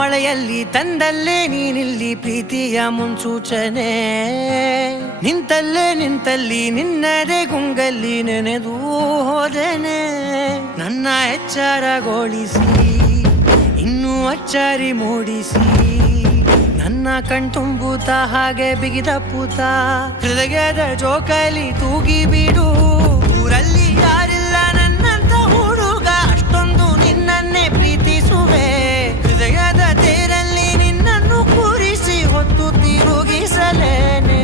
ಮಳೆಯಲ್ಲಿ ತಂದಲ್ಲೇ ನೀನಿಲ್ಲಿ ಪ್ರೀತಿಯ ಮುನ್ಸೂಚನೆ. ನಿಂತಲ್ಲಿ ನಿನ್ನದೇ ಗುಂಗಲ್ಲಿ ನೆನೆದು ಹೋದೆನೆ. ನನ್ನ ಎಚ್ಚರಗೊಳಿಸಿ ಇನ್ನೂ ಅಚ್ಚರಿ ಮೂಡಿಸಿ ನನ್ನ ಕಣ್ತುಂಬುತ್ತ ಹಾಗೆ ಬಿಗಿದ ಪೂತ. ಹೃದಯದ ಜೋಕಾಲಿ ತೂಗಿ ಬಿಡು. ಊರಲ್ಲಿ ಯಾರಿಲ್ಲ ನನ್ನಂತ ಹುಡುಗ, ಅಷ್ಟೊಂದು ನಿನ್ನನ್ನೇ ಪ್ರೀತಿಸುವೆ. ಹೃದಯದ ತೇರಲ್ಲಿ ನಿನ್ನನ್ನು ಕೂರಿಸಿ ಹೊತ್ತು ತಿರುಗಿಸಲೇನೆ.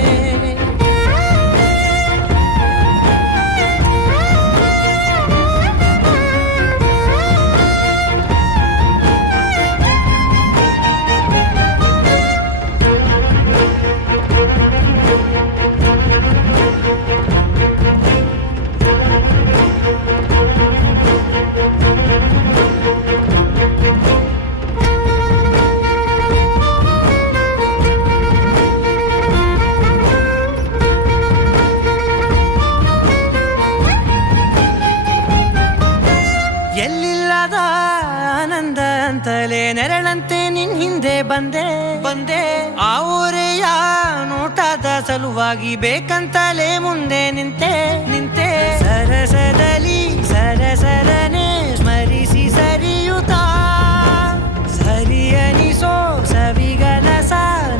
ಎಲ್ಲಿಲ್ಲದ ಆನಂದ ಅಂತಲೇ ನೆರಳಂತೆ ನಿನ್ ಹಿಂದೆ ಬಂದೆ. ಆ ಊರೆಯ ನೋಟದ ಸಲುವಾಗಿ ಬೇಕಂತಲೇ ಮುಂದೆ ನಿಂತೆ. ಸರಸದಲ್ಲಿ ಸರಸರನೆ ಸ್ಮರಿಸಿ ಸರಿಯುತ್ತಾ ಸರಿಯನಿಸೋ ಸವಿಗನಸ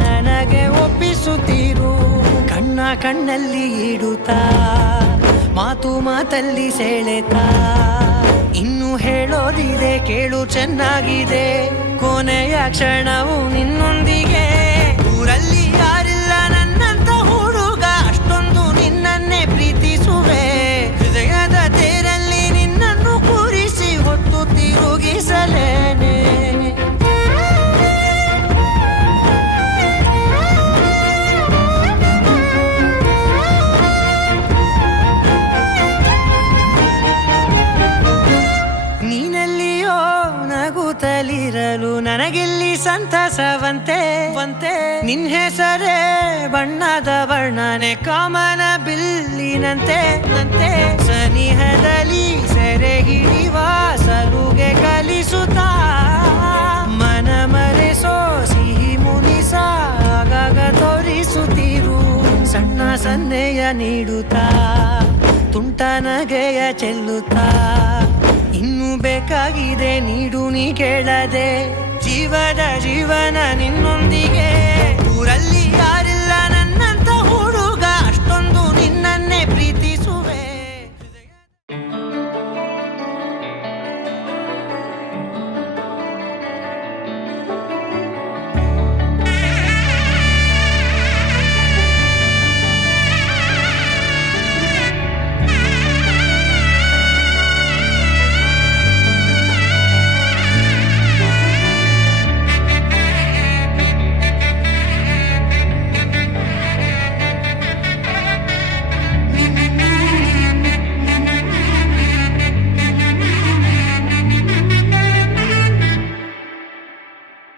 ನನಗೆ ಒಪ್ಪಿಸುತ್ತೀರು. ಕಣ್ಣಲ್ಲಿ ಇಡುತ್ತಾ ಮಾತಲ್ಲಿ ಸೆಳೆತಾ. ಇನ್ನು ಹೇಳೋದಿದೆ ಕೇಳು ಚೆನ್ನಾಗಿದೆ, ಕೊನೆಯ ಕ್ಷಣವು ನಿನ್ನೊಂದಿಗೆ. ಊರಲ್ಲಿ ಯಾರಿಲ್ಲ ನನ್ನಂತ ಹುಡುಗ, ಅಷ್ಟೊಂದು ನಿನ್ನನ್ನೇ ಪ್ರೀತಿಸುವೆ. ಹೃದಯದ ತೇರಲ್ಲಿ ನಿನ್ನನ್ನು ಕೂರಿಸಿ ಹೊತ್ತು ತಿರುಗಿಸಲೇನೆ. ನಗುತ್ತಲಿರಲು ನನಗಿಲ್ಲಿ ಸಂತಸವಂತೆ. ನಿನ್ ಹೆಸರೇ ಬಣ್ಣದ ವರ್ಣನೆ ಕಾಮನ ಬಿಲ್ಲಿನಂತೆ. ಸನಿಹದಲ್ಲಿ ಸೆರೆ ಹಿಡಿಯುವ ಸಲುಗೆ ಕಲಿಸುತ್ತಾ ಮನ ಮರೆಸೋ ಸಿಹಿ ಮುನಿಸ ಆಗಾಗ ತೋರಿಸುತ್ತೀರು. ಸಣ್ಣ ಸನ್ನೆಯ ನೀಡುತ್ತಾ ತುಂಟ ನಗೆಯ ಚೆಲ್ಲುತ್ತಾ. ಇನ್ನು ಬೇಕಾಗಿದೆ ನೀಡು ನೀ ಕೇಳದೆ, ಜೀವನ ನಿನ್ನೊಂದಿಗೆ. ಊರಲ್ಲಿ ಯಾರಿಲ್ಲ ನನ್ನಂತ ಹುಡುಗ, ಅಷ್ಟೊಂದು ನಿನ್ನನ್ನೇ ಪ್ರೀತಿಸುವೆ.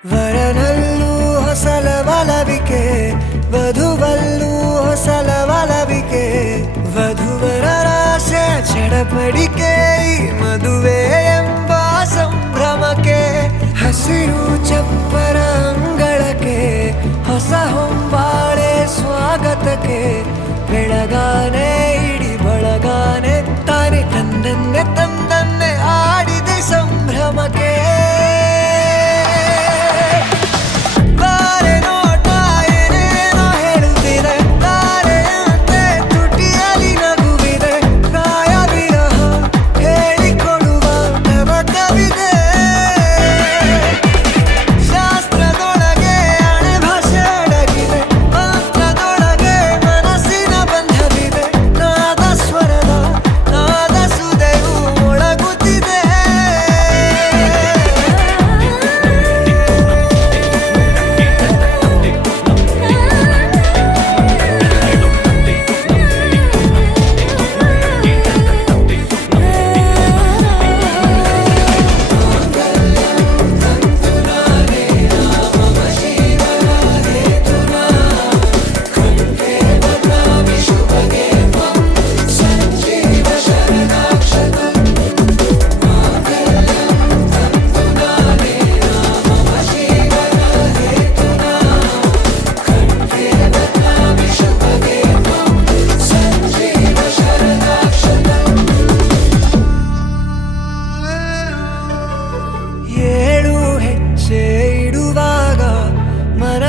ವರನಲ್ಲೂ ಹೊಸಲ ಒಲವಿಕೆ, ವಧುವಲ್ಲೂ ಹೊಸಲ ಒಲವಿಕೆ. ವಧುವರರಾಶೆ ಚಡಪಡಿಕೆ, ಈ ಮದುವೆ ಎಂಬ ಸಂಭ್ರಮಕ್ಕೆ. ಹಸಿರು ಚಪ್ಪರ ಅಂಗಳಕ್ಕೆ, ಹೊಸ ಹೊಂಬಾಳೆ ಸ್ವಾಗತಕ್ಕೆ. ಬೆಳಗಾನೆ ಇಡಿ ಬಳಗಾನೆ ತಾನೆ ತಂದನ್ನೇ ಆಡಿದೆ ಸಂಭ್ರಮಕ್ಕೆ.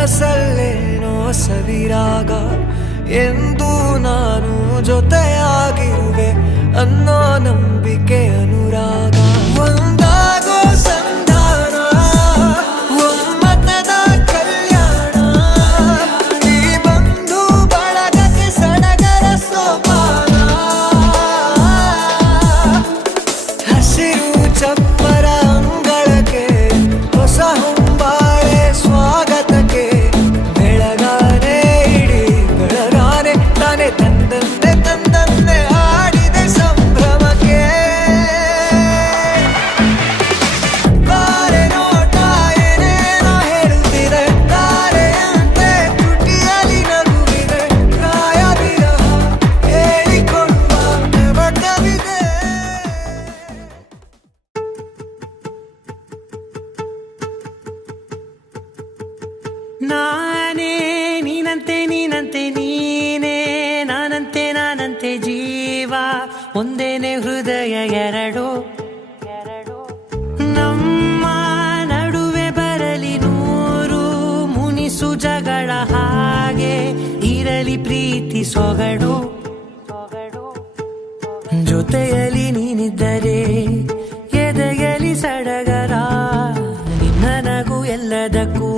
ಮನಸ್ಸಲ್ಲೇನೋ ಸವಿರಾಗ ಎಂದು ನಾನು ಜೊತೆಯಾಗಿರುವೆ ಅನ್ನೋ ನಂಬಿಕೆ ಅನುರಾಗ ಒಂದಾಗೋ ಸಂಧಾನ ಒಮ್ಮತದ ಕಲ್ಯಾಣ ಈ ಬಂಧು ಬಳಗಕ್ಕೆ ಸಡಗರ ಸೋಪಾನ ಹಸಿರು ಚಪ್ಪರ ಅಂಗಳಕ್ಕೆ ಹೊಸ ಹೊಂಬಾಳೆ ಸ್ವಾಗತಕ್ಕೆ ಬೆಳಗಾನೆ ಇಡೀ ಬೆಳಗಾನೆ ತಾನೆ ತಂದಂತೆ ತಂದಂತೆ ಆಡಿದೆ ಸಂಭ್ರಮಕ್ಕೆ ತಾರೆ ನೋಟ ಏನೇನೋ ಹೇಳುತ್ತಿದೆ ತಾರೆಯಂತೆ ತುಟಿಯಲ್ಲಿ ನಗುವಿದೆ ಪ್ರಾಯ ವಿರಹ ಹೇಳಿಕೊಳ್ಳುವ ಬಟ್ಟವಿದೆ ನಾನೇ ನೀನಂತೆ ನೀನಂತೆ ನೀನೇ ನಾನಂತೆ ನಾನಂತೆ ಜೀವ ಒಂದೇನೆ ಹೃದಯ ಎರಡು ನಮ್ಮ ನಡುವೆ ಬರಲಿ ನೂರು ಮುನಿಸು ಜಗಳ ಹಾಗೆ ಇರಲಿ ಪ್ರೀತಿ ಸೊಗಡು ಜೊತೆಯಲ್ಲಿ ನೀನಿದ್ದರೆ ಎದೆಯಲಿ ಸಡಗರ ನಿನ್ನ ನಗು ಎಲ್ಲದಕ್ಕೂ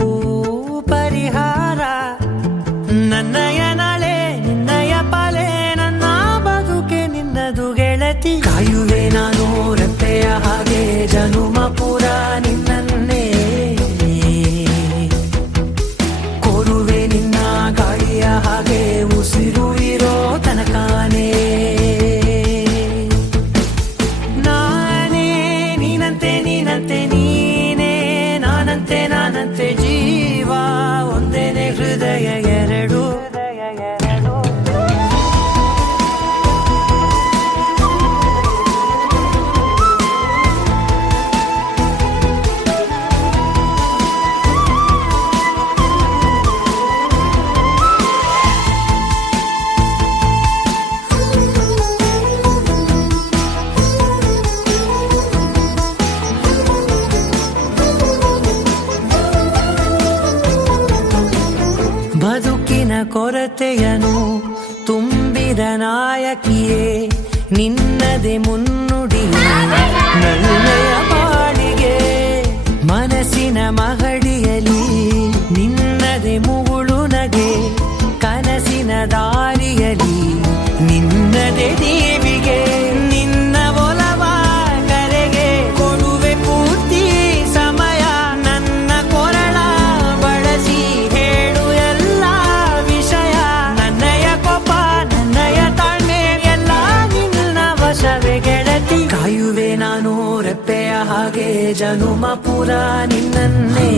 ಪರಿಹಾರ ನನ್ನಯ ನಾಳೆ ನಿನ್ನಯ ಪಾಲೆ ನನ್ನ ಬದುಕೆ ನಿನ್ನದು ಗೆಳತಿ ಕಾಯುವೆ ನಾನು ರೆಪ್ಪೆಯ ಹಾಗೆ ಜನುಮ ಪೂರ ನಿನ್ನನ್ನೇ ಕೋರುವೆ ನಿನ್ನ ಗಾಳಿಯ ಹಾಗೆ ಉಸಿರು ಇರೋ ತನಕಾನೇ ನಾನೇ ನೀನಂತೆ ನೀನಂತೆ ನೀನೇ ನಾನಂತೆ ನಾನಂತೆ ಜೀವ ಒಂದೇನೆ ಹೃದಯ ಎರಡು ಬದುಕಿನ ಕೊರತೆಯನು ತುಂಬಿದ ನಾಯಕಿಯೇ ನಿನ್ನದೆ ಮುನ್ನುಡಿ ನಲ್ಮೆಯ ಬಾಳಿಗೆ ಮನಸ್ಸಿನ ಮಹಡಿಯಲಿ ನಿನ್ನದೆ ಮುಗುಳು ನಗೆ ಕನಸಿನ ದಾರಿಯಲಿ ನಿನ್ನದೆ ದೇವಿಗೆ ನಿನ್ನ ಒಲವ ಕರೆಗೆ ಕೊಡುವೆ ಪೂರ್ತಿ ಸಮಯ ನನ್ನ ಕೊರಳ ಬಳಸಿ ಹೇಳು ಎಲ್ಲ ವಿಷಯ ನನ್ನಯ ಕೋಪ ನನ್ನಯ ತಾಳ್ಮೆ ಎಲ್ಲ ನಿನ್ನ ವಶವೇ ಗೆಳತಿ ಕಾಯುವೆ ನಾನು ರೆಪ್ಪೆಯ ಹಾಗೆ ಜನುಮ ಪುರ ನಿನ್ನನ್ನೇ